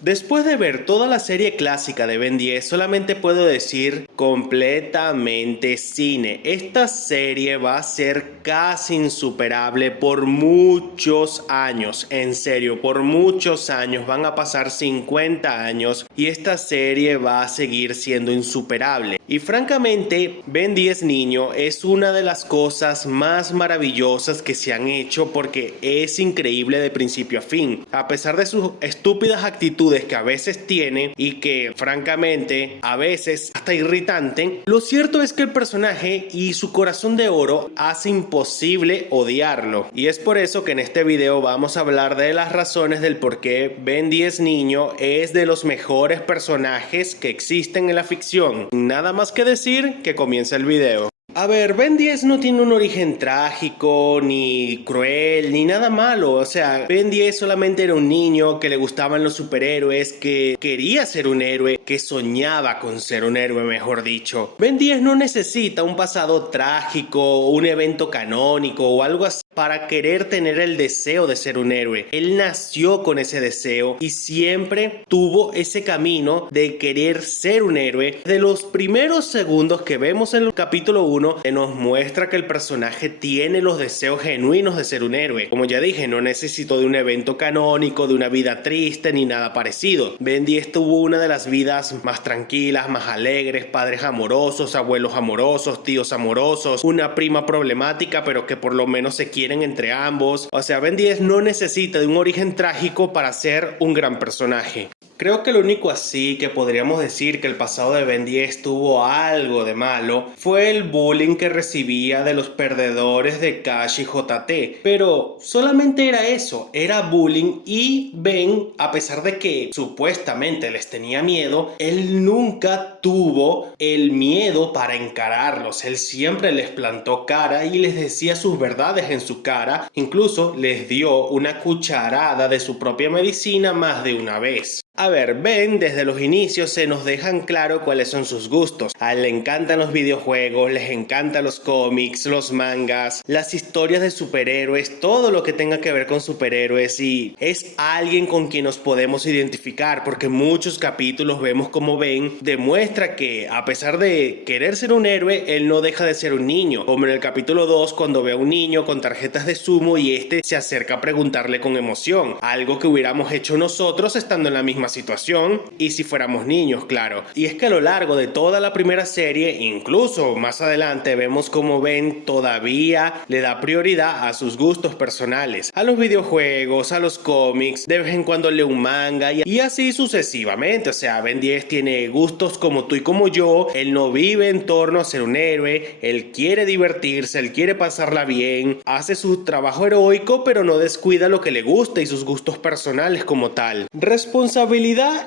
Después de ver toda la serie clásica de Ben 10, solamente puedo decir completamente cine. Esta serie va a ser casi insuperable por muchos años. En serio, por muchos años. Van a pasar 50 años y esta serie va a seguir siendo insuperable. Y francamente, Ben 10 niño es una de las cosas más maravillosas que se han hecho porque es increíble de principio a fin. A pesar de sus estúpidas actitudes que a veces tiene y que francamente a veces hasta irritante, lo cierto es que el personaje y su corazón de oro hace imposible odiarlo. Y es por eso que en este video vamos a hablar de las razones del por qué Ben 10 niño es de los mejores personajes que existen en la ficción. Nada más que decir, que comienza el video. A ver, Ben 10 no tiene un origen trágico, ni cruel, ni nada malo. O sea, Ben 10 solamente era un niño que le gustaban los superhéroes, que quería ser un héroe, que soñaba con ser un héroe, mejor dicho. Ben 10 no necesita un pasado trágico, un evento canónico o algo así para querer tener el deseo de ser un héroe. Él nació con ese deseo y siempre tuvo ese camino de querer ser un héroe. De los primeros segundos que vemos en el capítulo 1, se nos muestra que el personaje tiene los deseos genuinos de ser un héroe. Como ya dije, no necesitó de un evento canónico, de una vida triste ni nada parecido. Ben 10 tuvo una de las vidas más tranquilas, más alegres, padres amorosos, abuelos amorosos, tíos amorosos, una prima problemática pero que por lo menos se quieren entre ambos. O sea, Ben 10 no necesita de un origen trágico para ser un gran personaje. Creo que lo único así que podríamos decir que el pasado de Ben 10 tuvo algo de malo fue el bullying que recibía de los perdedores de Cash y JT. Pero solamente era eso, era bullying, y Ben, a pesar de que supuestamente les tenía miedo, él nunca tuvo el miedo para encararlos. Él siempre les plantó cara y les decía sus verdades en su cara. Incluso les dio una cucharada de su propia medicina más de una vez. A ver, Ben desde los inicios se nos dejan claro cuáles son sus gustos. A él le encantan los videojuegos, les encantan los cómics, los mangas, las historias de superhéroes, todo lo que tenga que ver con superhéroes, y es alguien con quien nos podemos identificar porque en muchos capítulos vemos como Ben demuestra que a pesar de querer ser un héroe, él no deja de ser un niño, como en el capítulo 2 cuando ve a un niño con tarjetas de Sumo y este se acerca a preguntarle con emoción, algo que hubiéramos hecho nosotros estando en la misma situación y si fuéramos niños, claro. Y es que a lo largo de toda la primera serie, incluso más adelante, vemos como Ben todavía le da prioridad a sus gustos personales, a los videojuegos, a los cómics, de vez en cuando lee un manga y así sucesivamente. O sea, Ben 10 tiene gustos como tú y como yo. Él no vive en torno a ser un héroe, él quiere divertirse, él quiere pasarla bien, hace su trabajo heroico pero no descuida lo que le gusta y sus gustos personales como tal. Responsabilidad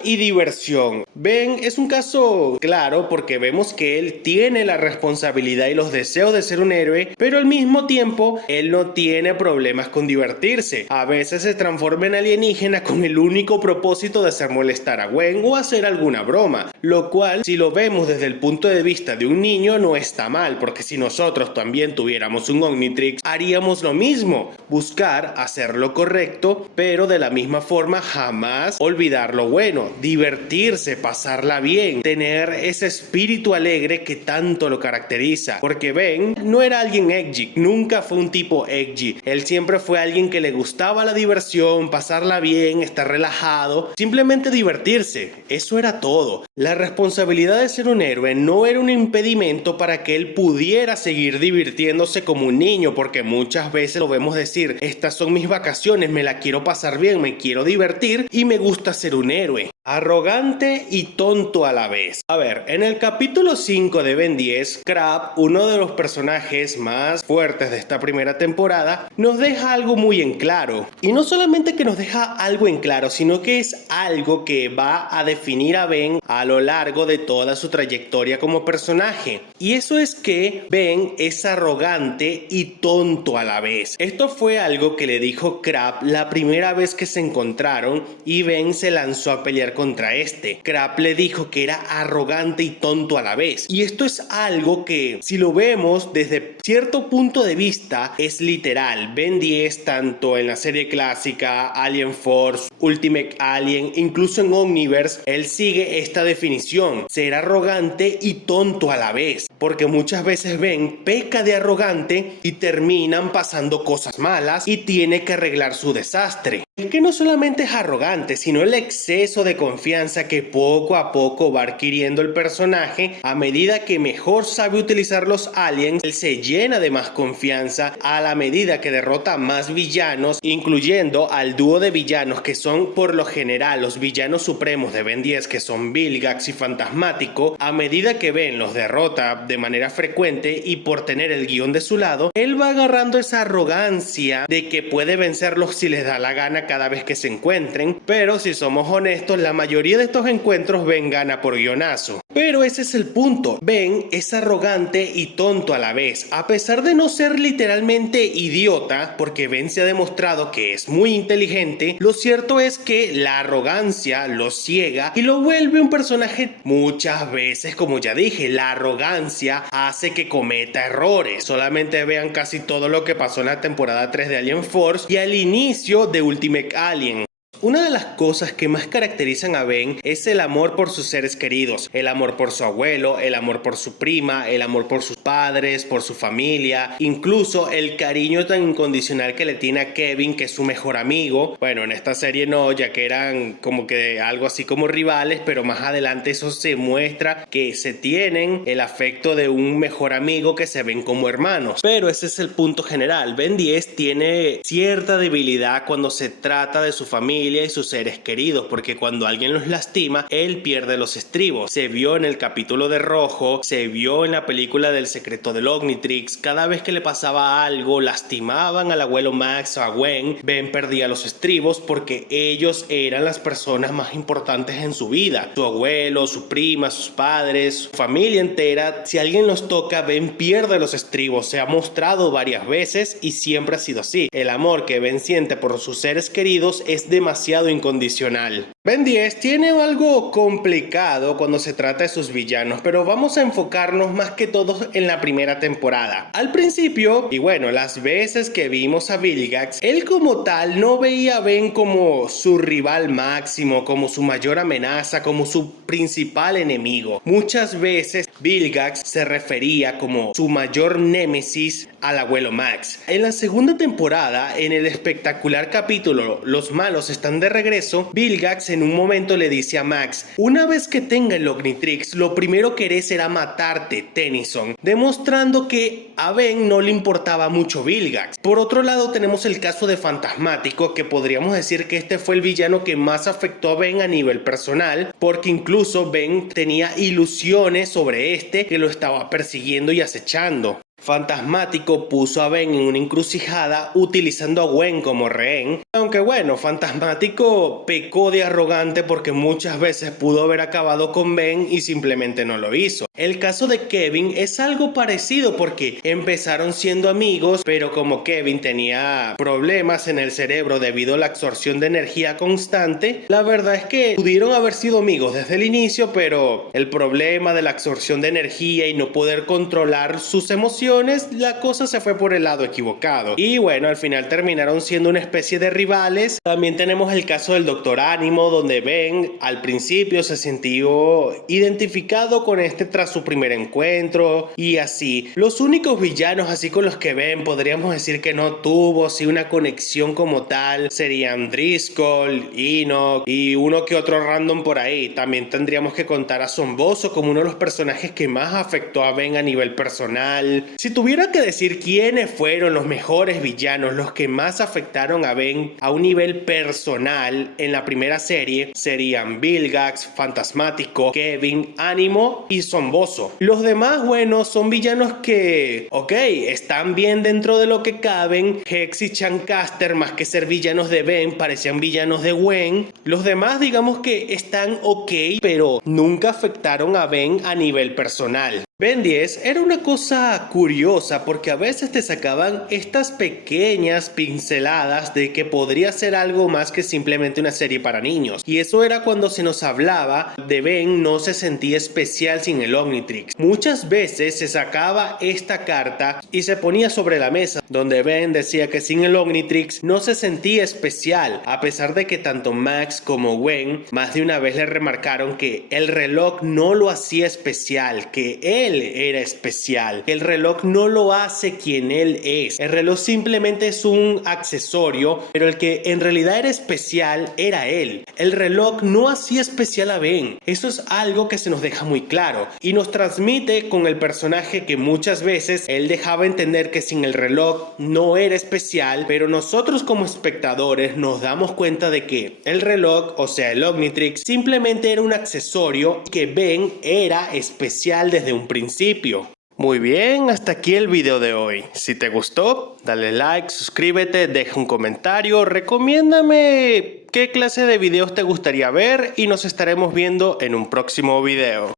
y diversión. Ben es un caso claro porque vemos que él tiene la responsabilidad y los deseos de ser un héroe, pero al mismo tiempo él no tiene problemas con divertirse. A veces se transforma en alienígena con el único propósito de hacer molestar a Gwen o hacer alguna broma, lo cual si lo vemos desde el punto de vista de un niño no está mal, porque si nosotros también tuviéramos un Omnitrix haríamos lo mismo, buscar hacer lo correcto, pero de la misma forma jamás olvidar lo bueno, divertirse, pasarla bien, tener ese espíritu alegre que tanto lo caracteriza, porque Ben no era alguien edgy, nunca fue un tipo edgy, él siempre fue alguien que le gustaba la diversión, pasarla bien, estar relajado, simplemente divertirse, eso era todo. La responsabilidad de ser un héroe no era un impedimento para que él pudiera seguir divirtiéndose como un niño, porque muchas veces lo vemos decir, estas son mis vacaciones, me la quiero pasar bien, me quiero divertir y me gusta ser un héroe. Arrogante y tonto a la vez. A ver, en el capítulo 5 de Ben 10, Crab, uno de los personajes más fuertes de esta primera temporada, nos deja algo muy en claro. Y no solamente que nos deja algo en claro, sino que es algo que va a definir a Ben a lo largo de toda su trayectoria como personaje. Y eso es que Ben es arrogante y tonto a la vez. Esto fue algo que le dijo Crab la primera vez que se encontraron y Ben se lanzó a pelear contra este. Crab le dijo que era arrogante y tonto a la vez. Y esto es algo que, si lo vemos desde cierto punto de vista, es literal. Ben 10, tanto en la serie clásica, Alien Force Ultimate Alien, incluso en Omniverse, él sigue esta definición: ser arrogante y tonto a la vez. Porque muchas veces Ben peca de arrogante y terminan pasando cosas malas y tiene que arreglar su desastre. Es que no solamente es arrogante, sino el exceso de confianza que poco a poco va adquiriendo el personaje. A medida que mejor sabe utilizar los aliens, él se llena de más confianza a la medida que derrota más villanos, incluyendo al dúo de villanos que son por lo general los villanos supremos de Ben 10, que son Vilgax y Fantasmático. A medida que Ben los derrota de manera frecuente y por tener el guión de su lado, él va agarrando esa arrogancia de que puede vencerlos si les da la gana cada vez que se encuentren. Pero si somos honestos, la mayoría de estos encuentros Ben gana por guionazo. Pero ese es el punto: Ben es arrogante y tonto a la vez, a pesar de no ser literalmente idiota, porque Ben se ha demostrado que es muy inteligente. Lo cierto es que la arrogancia lo ciega y lo vuelve un personaje muchas veces, como ya dije, la arrogancia hace que cometa errores. Solamente vean casi todo lo que pasó en la temporada 3 de Alien Force y al inicio de Ultimate Alien. Una de las cosas que más caracterizan a Ben es el amor por sus seres queridos, el amor por su abuelo, el amor por su prima, el amor por sus padres, por su familia, incluso el cariño tan incondicional que le tiene a Kevin, que es su mejor amigo. Bueno, en esta serie no, ya que eran como que algo así como rivales, pero más adelante eso se muestra que se tienen el afecto de un mejor amigo, que se ven como hermanos. Pero ese es el punto general: Ben 10 tiene cierta debilidad cuando se trata de su familia y sus seres queridos, porque cuando alguien los lastima, él pierde los estribos. Se vio en el capítulo de Rojo, se vio en la película del secreto del Omnitrix. Cada vez que le pasaba algo, lastimaban al abuelo Max o a Gwen, Ben perdía los estribos porque ellos eran las personas más importantes en su vida. Su abuelo, su prima, sus padres, su familia entera. Si alguien los toca, Ben pierde los estribos. Se ha mostrado varias veces y siempre ha sido así. El amor que Ben siente por sus seres queridos es demasiado incondicional. Ben 10 tiene algo complicado cuando se trata de sus villanos, pero vamos a enfocarnos más que todo en la primera temporada. Al principio, y bueno, las veces que vimos a Vilgax, él como tal no veía a Ben como su rival máximo, como su mayor amenaza, como su principal enemigo. Muchas veces Vilgax se refería como su mayor némesis al abuelo Max. En la segunda temporada, en el espectacular capítulo Los malos están de regreso, Vilgax en un momento le dice a Max: una vez que tenga el Omnitrix, lo primero que haré será matarte, Tennyson, demostrando que a Ben no le importaba mucho Vilgax. Por otro lado, tenemos el caso de Fantasmático, que podríamos decir que este fue el villano que más afectó a Ben a nivel personal, porque incluso Ben tenía ilusiones sobre este, que lo estaba persiguiendo y acechando. Fantasmático puso a Ben en una encrucijada utilizando a Gwen como rehén. Aunque bueno, Fantasmático pecó de arrogante porque muchas veces pudo haber acabado con Ben y simplemente no lo hizo. El caso de Kevin es algo parecido porque empezaron siendo amigos, pero como Kevin tenía problemas en el cerebro debido a la absorción de energía constante, la verdad es que pudieron haber sido amigos desde el inicio, pero el problema de la absorción de energía y no poder controlar sus emociones, la cosa se fue por el lado equivocado. Y bueno, al final terminaron siendo una especie de rivales. También tenemos el caso del Doctor Ánimo, donde Ben al principio se sintió identificado con este tras su primer encuentro y así. Los únicos villanos así con los que Ben podríamos decir que no tuvo así una conexión como tal serían Driscoll, Enoch y uno que otro random por ahí. También tendríamos que contar a Zombozo como uno de los personajes que más afectó a Ben a nivel personal. Si tuviera que decir quiénes fueron los mejores villanos, los que más afectaron a Ben a un nivel personal en la primera serie, serían Vilgax, Fantasmático, Kevin, Ánimo y Zombozo. Los demás, bueno, son villanos que, ok, están bien dentro de lo que caben. Hex y Chancaster, más que ser villanos de Ben, parecían villanos de Gwen. Los demás, digamos que están ok, pero nunca afectaron a Ben a nivel personal. Ben 10 era una cosa curiosa porque a veces te sacaban estas pequeñas pinceladas de que podría ser algo más que simplemente una serie para niños. Y eso era cuando se nos hablaba de Ben no se sentía especial sin el Omnitrix. Muchas veces se sacaba esta carta y se ponía sobre la mesa, donde Ben decía que sin el Omnitrix no se sentía especial, a pesar de que tanto Max como Gwen más de una vez le remarcaron que el reloj no lo hacía especial, que él era especial. El reloj no lo hace quien él es. El reloj simplemente es un accesorio, pero el que en realidad era especial era él. El reloj no hacía especial a Ben. Eso es algo que se nos deja muy claro y nos transmite con el personaje que muchas veces él dejaba entender que sin el reloj no era especial, pero nosotros como espectadores nos damos cuenta de que el reloj, o sea el Omnitrix, simplemente era un accesorio y que Ben era especial desde un principio. Muy bien, hasta aquí el video de hoy. Si te gustó, dale like, suscríbete, deja un comentario, recomiéndame qué clase de videos te gustaría ver y nos estaremos viendo en un próximo video.